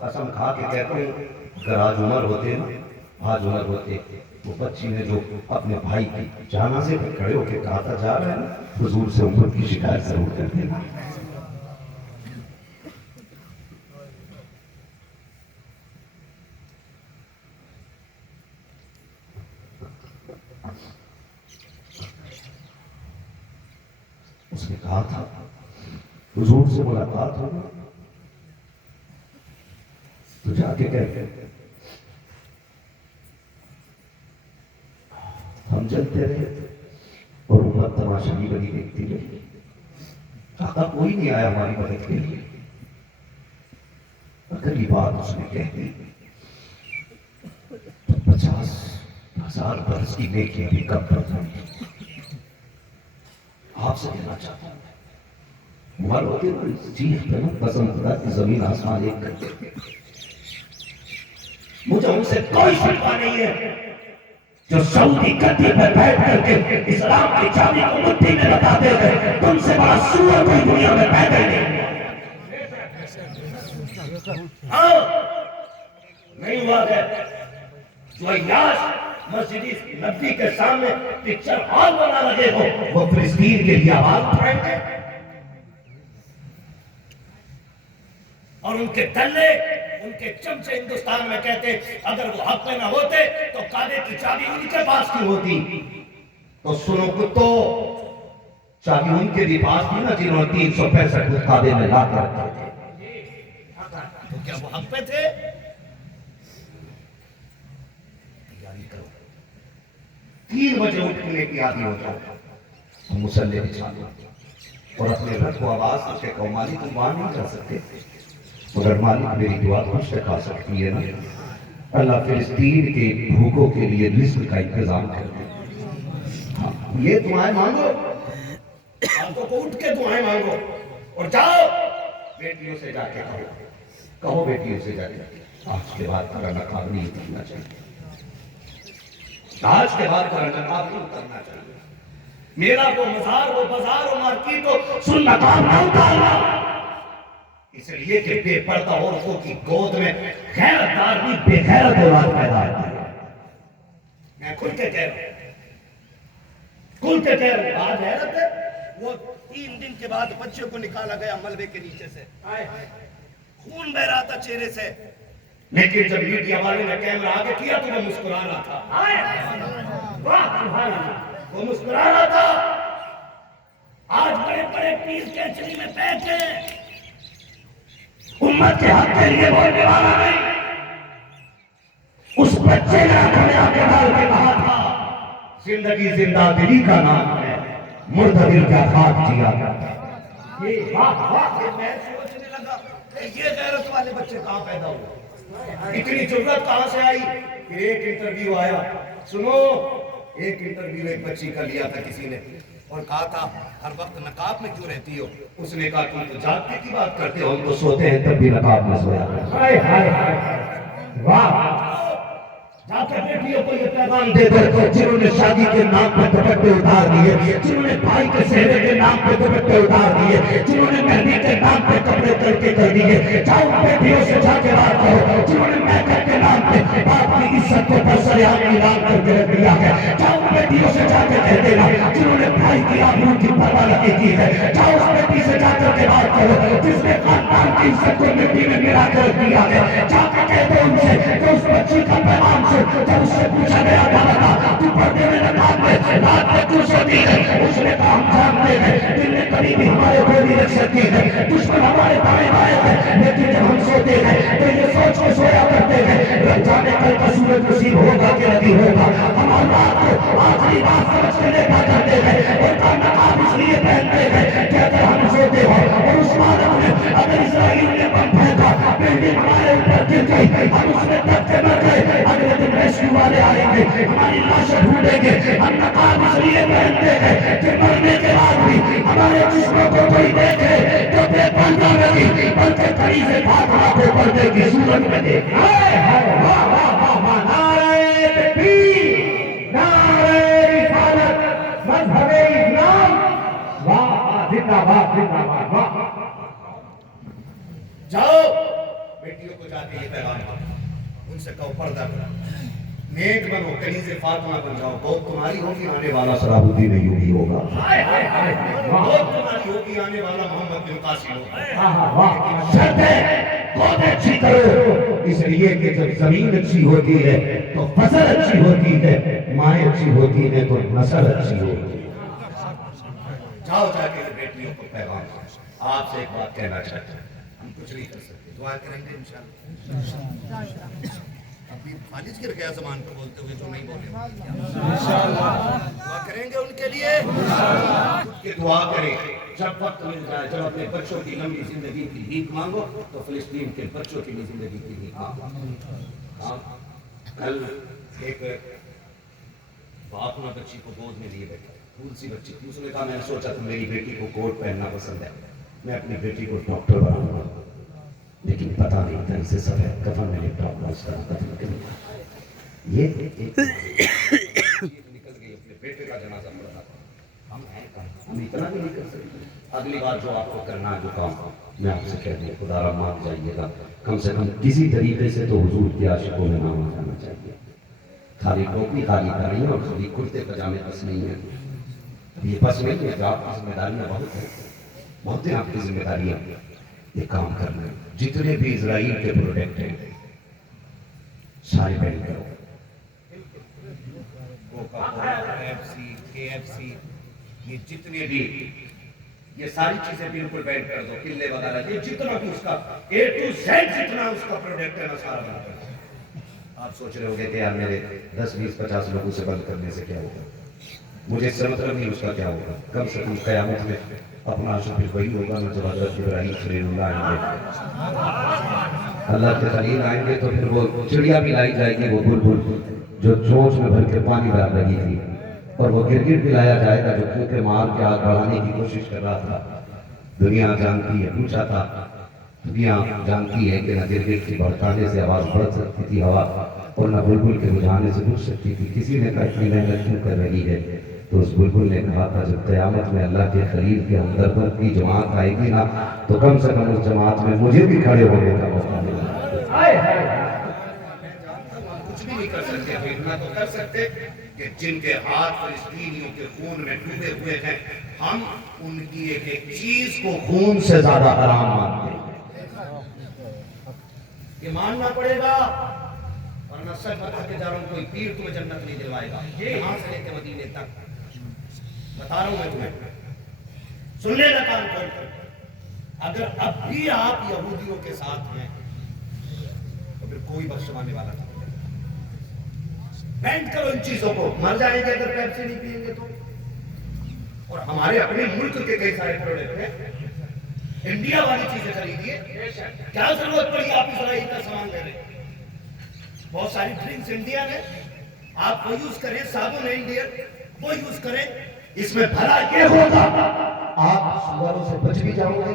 قسم کھا کے کہتے ہیں اگر آج عمر ہوتے نا، آج عمر ہوتے، وہ بچی نے جو اپنے بھائی کی جنازے پہ کھڑے ہو کے کہا تھا جا رہا ہے نا، حضور سے عمر کی شکایت ضرور کر دینا۔ اس نے کہا تھا حضور سے ملاقات ہوگا تو جا کے کہتے ہم چلتے رہے اور امت تماشا کی بنی دیکھتی رہی، آقا کوئی نہیں آیا ہماری مدد کے لیے۔ اگر یہ بات اس نے کہہ دی تو 50,000 برس کی نیکی بھی کم پڑ جائیں۔ آپ سے کہنا چاہتا ہوں عمر ہوتے نا اس چیز پہ نا قسم خدا کی زمین آسمان ایک کر کے مجھے ان سے کوئی شکوہ نہیں ہے جو سعودی گدی پہ بیٹھ کر کے اسلام کی چابی کو مٹھی میں بتاتے ہیں تم سے بڑا سور کوئی دنیا میں پیدا ہی نہیں۔ ہاں نہیں ہوا ہے جو عیاش مسجد نبی کے سامنے پکچر ہال بنا لگے ہو وہ فلسطین کے لیے آواز اٹھائیں گے اور ان کے دلے ان کے چمچے ہندوستان میں کہتے اگر وہ حق میں نہ ہوتے تو کعبے کی چابی ان کے پاس کی ہوتی۔ تو سنو کتو، چابی ان کے بھی پاس تھی نا جنہوں نے 365 کعبے میں لا کر رکھے تھے، تو کیا وہ حق پہ تھے؟ تیاری کرو، 3 بجے اٹھنے کی عادی ہو جاؤ، ہم مسلح بچھا لو اور اپنے رب کو آواز کر کے کہو مالک تم وہاں نہیں جا سکتے مگر مالک میری دعا کچھ سکھا سکتی ہے نا، اللہ فلسطین کے بھوکوں کے لیے رزق کا انتظام کر دے۔ ہاں یہ دعائیں مانگو، آپ کو اٹھ کے دعائیں مانگو اور جاؤ بیٹیوں سے جا کے کہو بیٹیوں سے جا کے آج کے بعد کا نقاب نہیں اترنا چاہیے، آج کے بعد کا نقاب نہیں اترنا چاہیے، میرا وہ مزار وہ بازار و مارکیٹ ہو سن نقاب نہ اتارنا، اس لیے کہ بے پردہ عورتوں کی گود میں غیرت دار بھی بے غیرت اولاد پیدا ہوتی ہے۔ میں کھل کے کہہ رہا ہوں، آج حیرت ہے وہ 3 دن کے بعد بچے کو نکالا گیا ملبے کے نیچے سے، خون بہ رہا تھا چہرے سے، لیکن جب میڈیا والوں نے کیمرہ آگے کیا تو وہ مسکرا رہا تھا، وہ مسکرا رہا تھا۔ آج بڑے بڑے پیر کینچری میں بیٹھے امت کے حق کے لیے بولنے والا نہیں، اس بچے نے اپنے آگے ڈال کے کہا تھا زندگی زندہ دلی کا نام ہے، مردہ دل کا خواب جیا کرتا ہے۔ میں سوچنے لگا یہ غیرت والے بچے کہاں پیدا ہوئے، اتنی جرأت کہاں سے آئی؟ پھر ایک انٹرویو آیا، سنو ایک انٹرویو ایک بچی کا لیا تھا کسی نے اور کہا تھا ہر وقت نقاب میں کیوں رہتی ہو؟ اس نے کہا تم تو جاگتے کی بات کرتے ہو، ہم تو سوتے ہیں تب بھی نقاب میں سویا کرتے۔ واہ، جا کر بیٹیوں کو یہ پیغام دے دو جنہوں نے شادی کے نام پہ دوپٹے اتار دیے، جنہوں نے بھائی کے سہرے کے نام پہ دوپٹے اتار دیے، جنہوں نے مہندی کے نام پہ کپڑے کر دیے، جاؤ بیٹیوں سے جا کے بات کرو جنہوں نے میک اپ کے نام پہ باپ کی عزت کو برسریان نیلام کر کے رکھ دیا ہے، جاؤ بیٹیوں سے جا کے کہہ دینا جنہوں نے بھائی کی آبرو کی پرواہ نہیں کی ہے، جاؤ اس بیٹی سے جا کر کے بات کرو جس نے خاندان کی عزت کو مٹی میں ملا کر رکھ دیا ہے، جا کے کہہ دو ان سے کہ اس بچی کا پیغام جب اس سے پوچھا گیا تھا تو پردے میں نقاب میں رات میں کیوں سوتی ہے، اس نے کہا ہم جانتے ہیں دل میں کبھی بھی ہمارے گولی رکھ سکتی ہے، دشمن ہمارے دائیں بائیں ہے، لیکن جب ہم سوتے ہیں تو یہ سوچ کے سویا کرتے ہیں رب جانے کل کا سورج نصیب ہوگا کہ نہیں ہوگا، ہم رات کو آخری بات سمجھ کے دیکھا کرتے ہیں اور کا نقاب اس لیے پہنتے ہیں کہ اگر ہم سوتے ہیں اور اس مالک نے اگر اسرائیل نے بم پھینکا بلڈنگ ہمارے اوپر گر گئی ہم اس میں دب کے مر گئے، اگلے دن ریسکیو والے آئیں گے ہماری لاشیں ڈھونڈیں گے، ہم نقاب اس لیے پہنتے ہیں کہ مرنے کے بعد بھی ہمارے جسموں کو کوئی دیکھے تو بے پردہ نہیں بلکہ کڑی سے پھاٹا کو پردے کی صورت میں دیکھے۔ واہ واہ واہ واہ، نعرہ تکبیر، نعرہ رسالت، مذہب اسلام، واہ زندہ باد زندہ باد، واہ۔ جاؤ بیٹیوں کو جا کے یہ پیغام دو، ان سے کہو پردہ کرو، نیک بنو، کنیز فاطمہ بن جاؤ، بہت تمہاری ہوگی آنے والا صلاح الدین ایوبی ہوگا، بہت تمہاری ہوگی آنے والا محمد بن قاسم ہوگا۔ شرط ہے بہت اچھی کرو، اس لیے کہ جب زمین اچھی ہوتی ہے تو فصل اچھی ہوتی ہے، مائیں اچھی ہوتی ہیں تو نسل اچھی ہوتی ہے۔ جاؤ جا کے بیٹیوں کو پیغام دو۔ آپ سے ایک بات کہنا چاہتا ہوں، ہم کچھ نہیں کر سکتے، دعا کریں گے انشاءاللہ۔ ابھی خالص گر گیا زمان کو بولتے ہوئے جو نہیں بولے، دعا کریں گے ان کے لیے کہ دعا کریں، جب وقت مل جائے، جب اپنے بچوں کی لمبی زندگی کی بھیک مانگو تو فلسطین کے بچوں کی بھی زندگی کی بھیک مانگو۔ کل ایک باپ نے بچی کو گود میں لیے بیٹھا، پھول سی بچی تھی، اس نے کہا میں نے سوچا تھا میری بیٹی کو کوٹ پہننا پسند ہے، میں اپنی بیٹی کو ڈاکٹر بناؤں گا، لیکن پتا نہیں تھا اسے سفید کفن میں لپٹا ہوا اس طرح کفن کے لیے یہ نکل گئی، اپنے بیٹے کا جنازہ پڑھنا تھا، ہم ہیں کہاں، ہم اتنا بھی نہیں کر سکتے۔ اگلی بار جو آپ کو کرنا ہے جو کام میں آپ سے کہہ دوں، خدا را مان جائیے گا، کم سے کم کسی طریقے سے تو حضور کے عاشقوں میں نام آ جانا چاہیے۔ خالی ٹوپی خالی کریں اور خالی کرتے پجامے بس نہیں ہیں، یہ بس نہیں ہے، جو آپ کی ذمہ داریاں بہت ہیں، بہت ہیں آپ کی ذمہ داریاں، یہ کام کرنا ہے۔ جتنے بھی اسرائیل کے پروڈکٹ ہیں سارے بین کرو، کوکا کولا، پیپسی، KFC، یہ جتنے بھی یہ ساری چیزیں بالکل بین کر دو، قلعے وغیرہ، یہ جتنا بھی اس کا A to Z جتنا اس کا پروڈکٹ ہے نا سارا بند کر دو۔ آپ سوچ رہے ہوگے کہ یار میرے 10 20 50 لوگوں سے بند کرنے سے کیا ہوگا، مجھے اس سے مطلب نہیں اس کا کیا ہوگا، کم سے کم قیامت میں اپنا شامل وہی ہوگا نا جب حضرت ابراہیم خلیل اللہ آئیں گے، اللہ کے خلیل آئیں گے تو پھر وہ چڑیا بھی لائی جائے گی، وہ بلبل جو چونچ میں بھر کے پانی ڈال رہی تھی، اور وہ گرگٹ بھی لایا جائے گا جو کیونکہ مار کے آگ بڑھانے کی کوشش کر رہا تھا۔ دنیا جانتی ہے، پوچھا تھا دنیا جانتی ہے کہ نہ گرگٹ کی بھڑکانے سے آواز بڑھ سکتی تھی ہوا، اور نہ بلبل کے بجھانے سے بجھ سکتی تھی۔ کسی نے کہا اتنی محنت کیوں کر رہی ہے، تو اس بلبل نے کہا تھا جب قیامت میں اللہ کے خلیل کے ہمدردوں کی جماعت آئے گی نا تو کم سے کم اس جماعت میں مجھے بھی کھڑے ہونے کا موقع ملے۔ کچھ بھی نہیں کر سکتے، اتنا تو کر سکتے کہ جن کے ہاتھ فلسطینیوں کے خون میں ڈوبے ہوئے ہیں، ہم ان کی ایک ایک چیز کو خون سے زیادہ حرام مانتے ہیں، یہ ماننا پڑے گا، ورنہ سچ بتا کے جا رہا ہوں کوئی پیر تمہیں جنت نہیں دلوائے گا، یہاں سے لے کے مدینے تک بتا رہا ہوں میں تمہیں، سن لے گا کان کھول کر، اگر اب بھی آپ یہودیوں کے ساتھ ہیں تو پھر کوئی بخشوانے والا نہیں، بینڈ کرو ان چیزوں کو، مر جائیں گے اگر پیپسی نہیں پئیں گے تو۔ اور ہمارے اپنے ملک کے کئی سارے پروڈکٹ ہیں، انڈیا والی چیزیں خریدیے، کیا ضرورت پڑی آپ اسرائیل کا سامان لے رہے، بہت ساری ڈرنکس انڈین ہے، آپ وہ یوز کریں، صابن ہے انڈین وہ یوز کریں، اس میں بھلا یہ ہوگا آپ سواروں سے بچ بھی جاؤ گے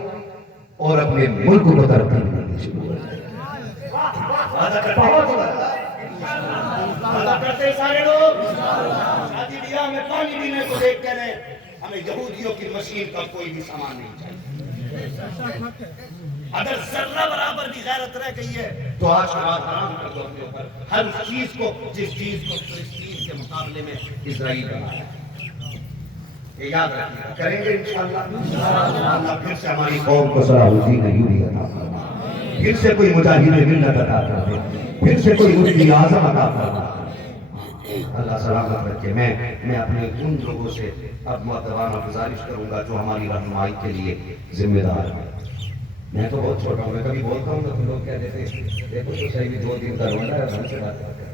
اور اپنے ملک کو ترقی کرنے شروع ہو جائے گا۔ وعدہ کرتا ہوں، وعدہ کرتے سارے لوگ، شادی بیاہ میں پانی پینے کو دیکھ کر ہمیں یہودیوں کی مشین کا کوئی بھی سامان نہیں چاہیے، اگر ذرہ برابر بھی غیرت رہ گئی ہے تو آج کے بعد حرام کر دو اپنے اوپر ہر اس چیز کو جس چیز کو فلسطین کے مقابلے میں اسرائیل بنایا، یہ یاد رکھیے گا، کریں گے انشاءاللہ، اللہ پھر سے ہماری قوم کو صلاح الدین ایوبی عطا فرمائے، پھر سے کوئی مجاہد ملت عطا کر دے، پھر سے کوئی مفتی اعظم عطا فرمائے، اللہ سلامت رکھے۔ میں اپنے ان لوگوں سے اب مؤدبانہ گزارش کروں گا جو ہماری رہنمائی کے لیے ذمہ دار ہیں۔ میں تو بہت چھوٹا ہوں، میں کبھی بولتا ہوں تو لوگ کہہ دیتے ہیں دیکھو تو صحیح بھی 2 دن کا رونا ہے، ہم سے بات کرتے ہیں،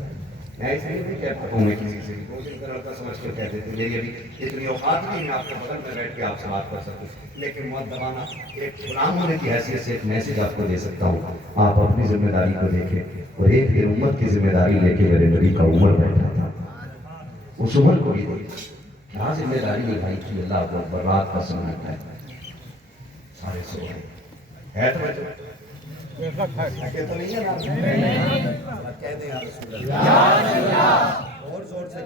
میں اس لیے نہیں کہتا ہوں میں کسی سے 2 دن کا لڑکا سمجھ کر کہہ دیتے، میری ابھی اتنی اوقات نہیں ہے آپ کے بغل میں بیٹھ کے آپ سے بات کر سکوں، لیکن مؤدبانہ ایک غلام ہونے کی حیثیت سے ایک میسج آپ کو دے سکتا ہوں، آپ اپنی ذمہ داری کو دیکھیں، اور ایک پھر امت کی ذمہ داری لے کے میرے نبی کا عمر بیٹھا تھا، اس عمر کو بھی دیکھیں کیا ذمہ داری نبھائی تھی، اللہ کو اکبر، رات کا سمے ہے، سارے سو رہے ہے تو تو نہیں ہے نا، کہہ دیں یا رسول اللہ، اور زور سے